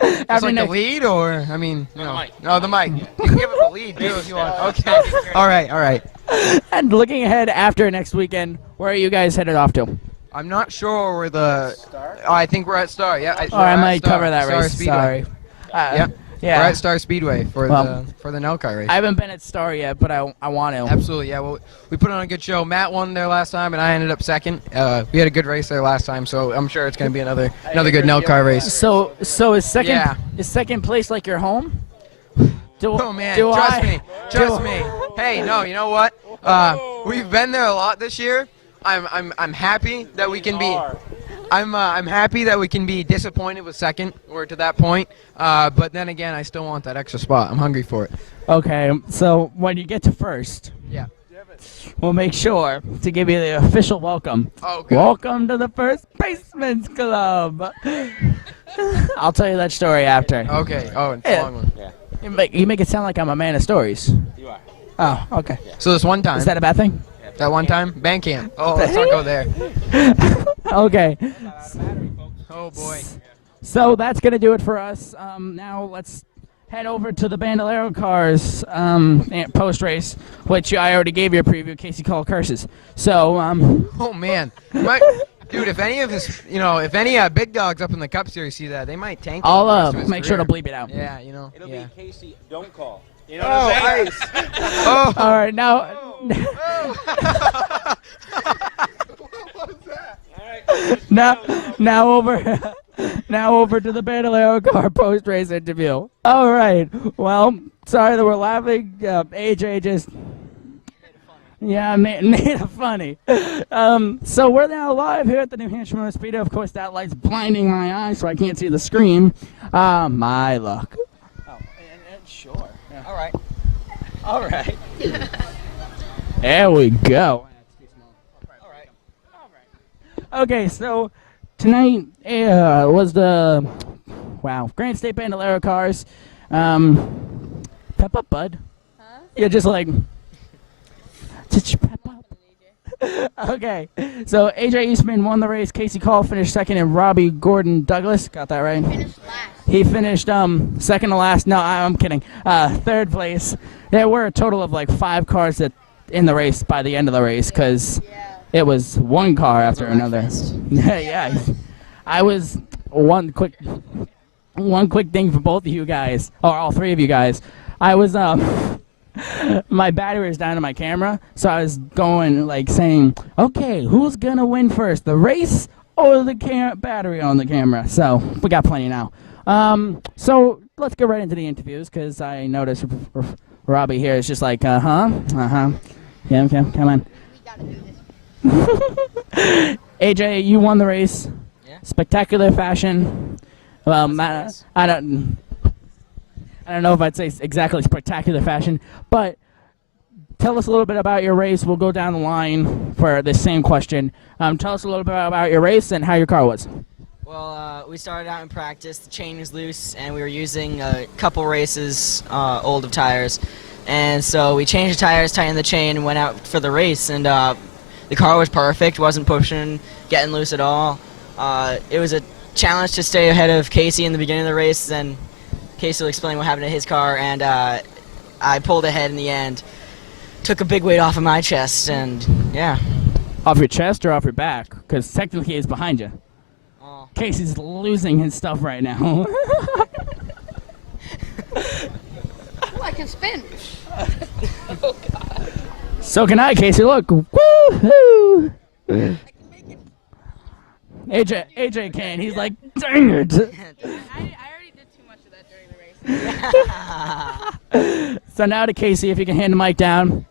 It's After like next. the lead, or I mean, No, no, the mic. no, the mic. You can give it the lead too if you want. Okay. All right. And looking ahead after next weekend, where are you guys headed off to? I'm not sure where the. Oh, I think we're at Star. Yeah. Or I we're at might Star. cover that Star race. Speedway. Sorry. Yep. Yeah. We're at Star Speedway for Well, the NELCAR race. I haven't been at Star yet, but I want to. Absolutely, yeah. Well, we put on a good show. Matt won there last time, and I ended up second. We had a good race there last time, so I'm sure it's going to be another good NELCAR race. So is second Yeah. is second place like your home? Oh man, trust me. Hey, no, you know what? We've been there a lot this year. I'm happy that we can be. I'm happy that we can be disappointed with second. We're to that point. But then again, I still want that extra spot. I'm hungry for it. Okay, so when you get to first, Yeah. we'll make sure to give you the official welcome. Oh, good. Welcome to the First Baseman's Club. I'll tell you that story after. Okay. Oh, it's a Yeah. long one. You make it sound like I'm a man of stories. You are. Oh, okay. So this one time. Is that a bad thing? that one time? Band camp. Oh, let's not go there. Okay. Oh boy. So that's going to do it for us. Now let's head over to the Bandolero cars post race, which I already gave you a preview in case you call curses. So, Oh man. Dude, if any of his, if any big dogs up in the Cup Series see that, they might tank him the rest I'll of his make sure to career. bleep it out. Yeah, It'll yeah. be Casey, don't call. You know Oh, what I'm saying? nice. Oh. All right, now. Now over to the Bandolero car post race interview. All right. Well, sorry that we're laughing. AJ just made it funny. So we're now live here at the New Hampshire Motor Speedway. Of course, that light's blinding my eyes, so I can't see the screen. My luck. Oh, and sure. Yeah. All right. There we go. Okay, so tonight was the Granite State Bandolero cars. Pep up, bud. Huh? You're just like. Did you pep up? Okay, so AJ Eastman won the race. Casey Call finished second, and Robbie Gordon Douglas got that right. Finished last. He finished second to last. No, I'm kidding. Third place. There were a total of like 5 cars in the race by the end of the race because. Yeah. It was one car after another. Yeah. I was one quick thing for both of you guys, or all 3 of you guys. I was my battery was down to my camera, so I was going like saying, okay, who's gonna win first, the race or the battery on the camera? So we got plenty now. So let's get right into the interviews, because I noticed Robbie here is just like, yeah, okay, come on. AJ, you won the race. Yeah. Spectacular fashion. Well, I don't know if I'd say exactly spectacular fashion, but tell us a little bit about your race. We'll go down the line for the same question. Tell us a little bit about your race and how your car was. Well, we started out in practice. The chain was loose, and we were using a couple races old of tires. And so we changed the tires, tightened the chain, and went out for the race. And the car was perfect, wasn't pushing, getting loose at all. It was a challenge to stay ahead of Casey in the beginning of the race. Then Casey will explain what happened to his car, and I pulled ahead in the end. Took a big weight off of my chest, and yeah. Off your chest or off your back? Because technically he's behind you. Oh. Casey's losing his stuff right now. I can spin. Oh, God. So can I, Casey. Look. Woo-hoo! AJ can. He's like, dang it. I already did too much of that during the race. So now to Casey, if you can hand the mic down.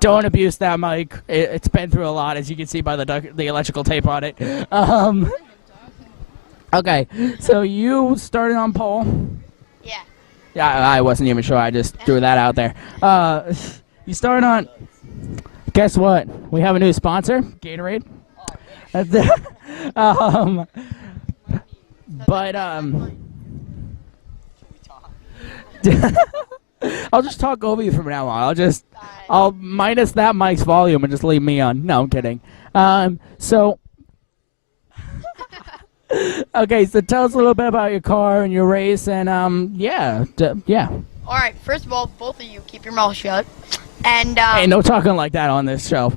Don't abuse that mic. It's been through a lot, as you can see by the electrical tape on it. Okay, so you started on pole. Yeah. Yeah, I wasn't even sure. I just threw that out there. You started on. Guess what? We have a new sponsor, Gatorade. But I'll just talk over you from now on. I'll minus that mic's volume and just leave me on. No, I'm kidding. So, okay, so tell us a little bit about your car and your race, and yeah. All right. First of all, both of you keep your mouth shut. And Hey, no talking like that on this show.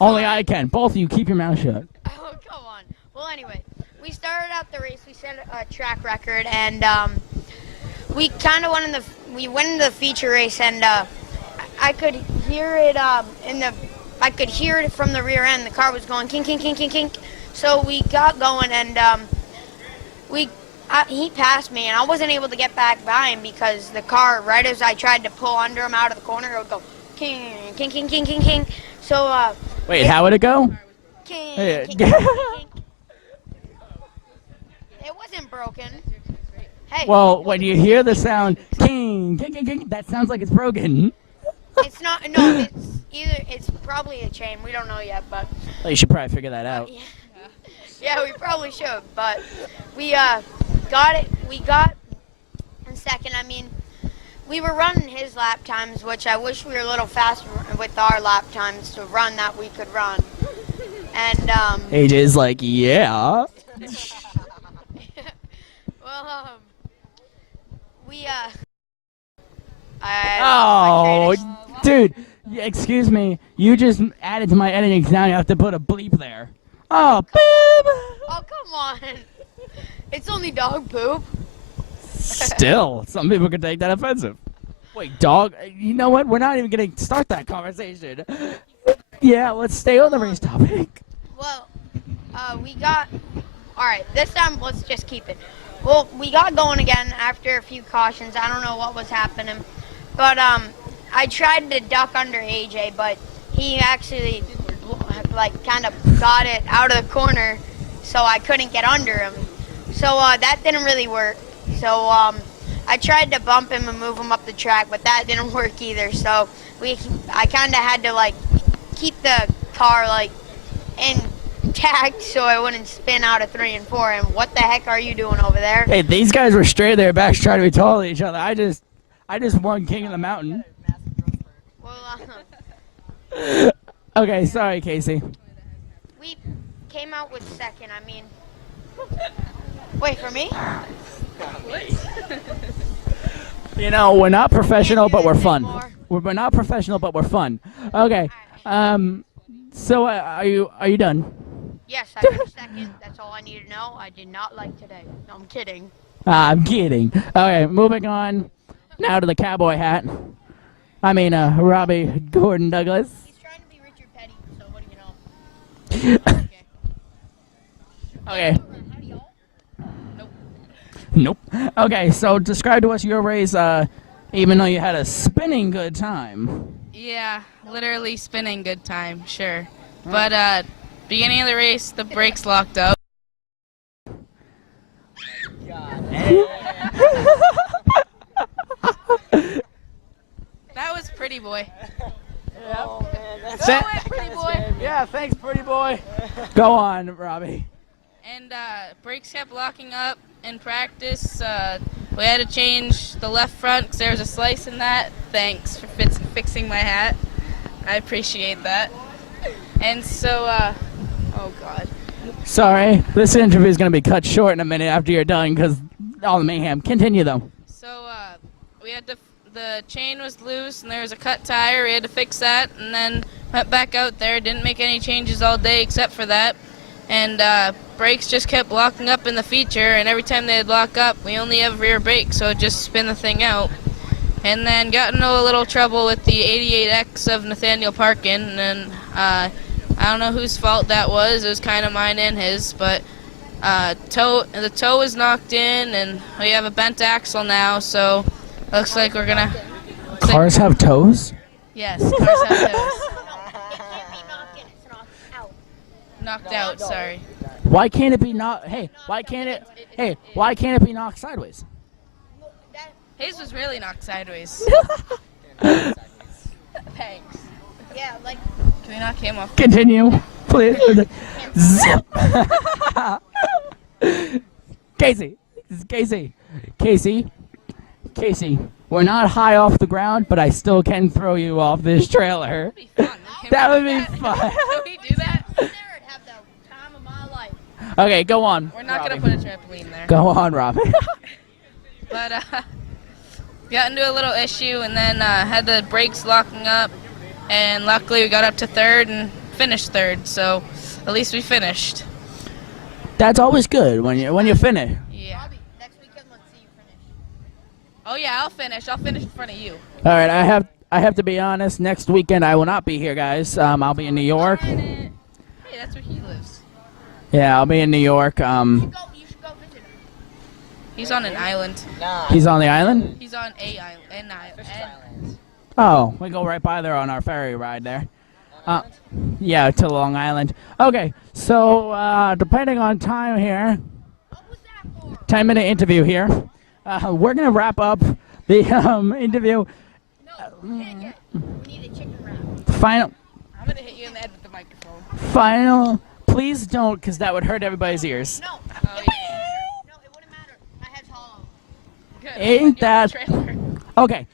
Only I can. Both of you keep your mouth shut. Oh, come on. Well, anyway, we started out the race. We set a track record, and we kind of went into the feature race, and I could hear it I could hear it from the rear end. The car was going kink, kink, kink, kink, kink. So we got going, and he passed me, and I wasn't able to get back by him because the car, right as I tried to pull under him out of the corner, it would go king, king, king, king, king, king. So Wait, how would it go? king, Yeah. king, king, king. It wasn't broken. Hey. Well, when you hear the sound, king, king, king, king, that sounds like it's broken. It's not. No, it's probably a chain. We don't know yet, but. Well, you should probably figure that out. Yeah, we probably should, but we got it. We got in second. I mean, we were running his lap times, which I wish we were a little faster with our lap times to run that we could run. And AJ's like, yeah. well, we Oh, dude, excuse me. You just added to my editing, so now you have to put a bleep there. Oh, boop. Oh, come on. It's only dog poop. Still, some people could take that offensive. Wait, dog? You know what? We're not even going to start that conversation. Yeah, let's stay on the race topic. Well, we got... All right, this time let's just keep it. Well, we got going again after a few cautions. I don't know what was happening. But I tried to duck under AJ, but he actually kind of got it out of the corner, so I couldn't get under him. So that didn't really work. So I tried to bump him and move him up the track, but that didn't work either. So I kind of had to keep the car intact so I wouldn't spin out of 3 and 4. And what the heck are you doing over there? Hey, these guys were straight their backs trying to be tall to each other. I just won King of the Mountain. Well, Okay, sorry, Casey. we came out with second. I mean, wait for me. You know, we're not professional, but we're fun. More. We're not professional, but we're fun. Okay. So are you done? Yes, I got second. That's all I need to know. I did not like today. No, I'm kidding. I'm kidding. Okay, moving on. Now to the cowboy hat. Robbie Gordon Douglas. He's trying to be Richard Petty, so what do you know? Okay. Nope. Okay, so describe to us your race, even though you had a spinning good time. Yeah, literally spinning good time, sure. But beginning of the race, the brakes locked up. That was Pretty Boy. Pretty Boy. Yeah, thanks, pretty boy. Go on, Robbie. And brakes kept locking up in practice. We had to change the left front because there was a slice in that. Thanks for fixing my hat. I appreciate that. And so, oh God. Sorry, this interview is going to be cut short in a minute after you're done because all the mayhem. Continue, though. So we had the chain was loose and there was a cut tire. We had to fix that and then went back out there. Didn't make any changes all day except for that. And brakes just kept locking up in the feature, and every time they'd lock up, we only have rear brakes, so it just spin the thing out. And then got into a little trouble with the 88X of Nathaniel Parkin, and then I don't know whose fault that was. It was kind of mine and his, but the toe was knocked in, and we have a bent axle now, so looks like we're gonna. Cars have toes? Yes, cars have toes. Knocked out, sorry. Why can't it be knocked? Hey, why can't it? Hey, why can't it be knocked sideways? His was really knocked sideways. Thanks. Yeah, like. Can we knock him off? Continue, please. Zip. Casey, this is Casey. Casey, we're not high off the ground, but I still can throw you off this trailer. That would be fun. Can we do that? Have the time of my life. Okay, go on. We're not gonna put a trampoline there. Go on, Robin. But got into a little issue and then had the brakes locking up, and luckily we got up to third and finished third. So at least we finished. That's always good when you finish. Yeah. Bobby, next weekend, let's see you finish. Oh yeah, I'll finish. I'll finish in front of you. All right, I have to be honest. Next weekend I will not be here, guys. I'll be in New York. Hey, that's where he lives. Yeah, I'll be in New York. You should go visit him. He's on an island. He's on the island. He's on a island. An island. Oh, we go right by there on our ferry ride there. Yeah, to Long Island. Okay, so depending on time here, 10-minute interview here. We're gonna wrap up the interview. We need a chicken wrap. Final. I'm gonna hit you in the head with the microphone. Final. Please don't, because that would hurt everybody's ears. No. Oh, yeah. No, it wouldn't matter. My head's hollow. Good. Ain't Get that the trailer. okay?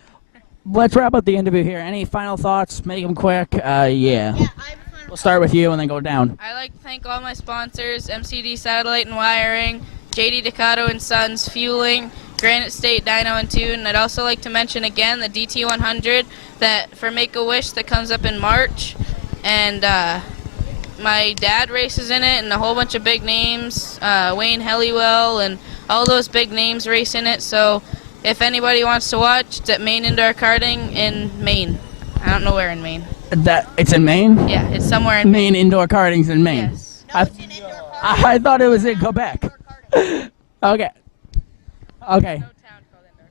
Let's wrap up the interview here. Any final thoughts? Make them quick. Yeah. Yeah, I have a final We'll start with you and then go down. I'd like to thank all my sponsors: MCD Satellite and Wiring, JD Ducato and Sons Fueling, Granite State Dyno and Tune. And I'd also like to mention again the DT100 that for Make-A-Wish that comes up in March. And my dad races in it, and a whole bunch of big names, Wayne Helliwell, and all those big names race in it. So if anybody wants to watch, it's at Maine Indoor Karting in Maine. I don't know where in Maine. That it's in Maine. Yeah, it's somewhere in Maine. Maine indoor karting's in Maine. Yes. No, it's an indoor karting. I thought it was in Quebec. Okay. Okay. No town called Indoor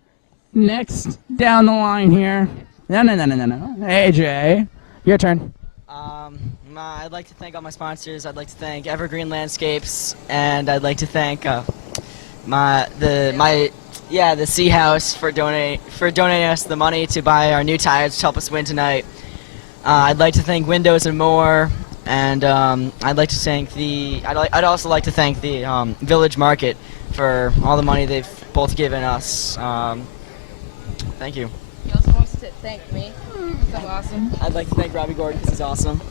Karting. Next down the line here. No. AJ, your turn. I'd like to thank all my sponsors. I'd like to thank Evergreen Landscapes, and I'd like to thank the Sea House for donating us the money to buy our new tires to help us win tonight. I'd like to thank Windows and More, and I'd also like to thank the Village Market for all the money they've both given us. Thank you. He also wants to thank me. So awesome. I'd like to thank Robbie Gordon because he's awesome.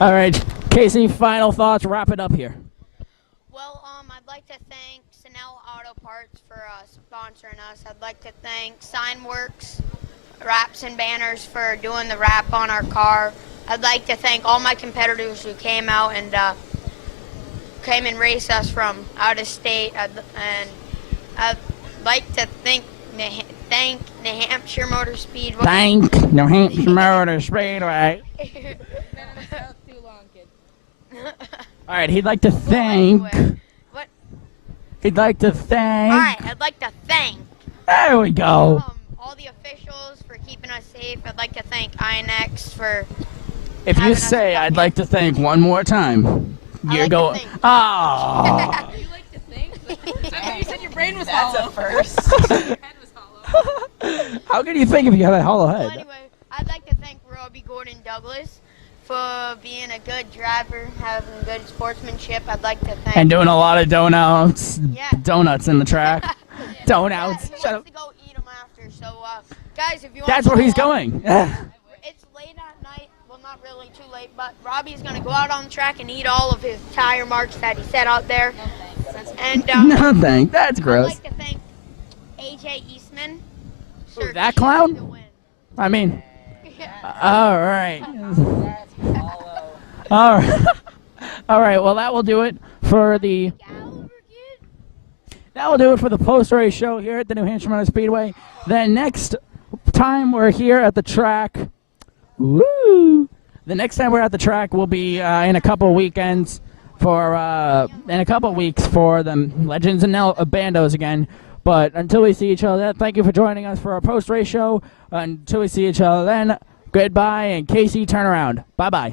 All right, Casey. Final thoughts. Wrap it up here. Well, I'd like to thank Sanel Auto Parts for sponsoring us. I'd like to thank Signworks Wraps and Banners for doing the wrap on our car. I'd like to thank all my competitors who came out and came and raced us from out of state. And I'd like to thank thank New Hampshire Motor Speedway. Thank New Hampshire Motor Speedway. Too long, kid. All right, he'd like to thank. anyway, what? He'd like to thank. All right, I'd like to thank There we go. all the officials for keeping us safe. I'd like to thank INX for. If you having us say come I'd in. like to thank one more time, you're like to going. thank- Oh. You like to think? You said your brain was hollow. first. Your head was hollow. How can you think if you have a hollow Well, head? anyway, I'd like to thank Robbie Gordon Douglas for being a good driver, having good sportsmanship. I'd like to thank. And doing a lot of donuts. Yeah. Donuts in the track. Yeah, Donuts. he Shut up. wants to go eat them after. So, guys, if you want. That's where he's going. It's late at night. Well, not really too late, but Robbie's gonna go out on the track and eat all of his tire marks that he set out there. And No thanks. That's I'd gross. like to thank AJ Eastman. Ooh, for that keeping clown? the win. I mean, all right. All right. All right. Well, that will do it for the. That will do it for the post-race show here at the New Hampshire Motor Speedway. Then next time we're here at the track, woo! The next time we're at the track will be in a couple weekends for in a couple weeks for the Legends and Bandos again. But until we see each other, thank you for joining us for our post-race show. Until we see each other then, goodbye, and Casey, turn around. Bye-bye.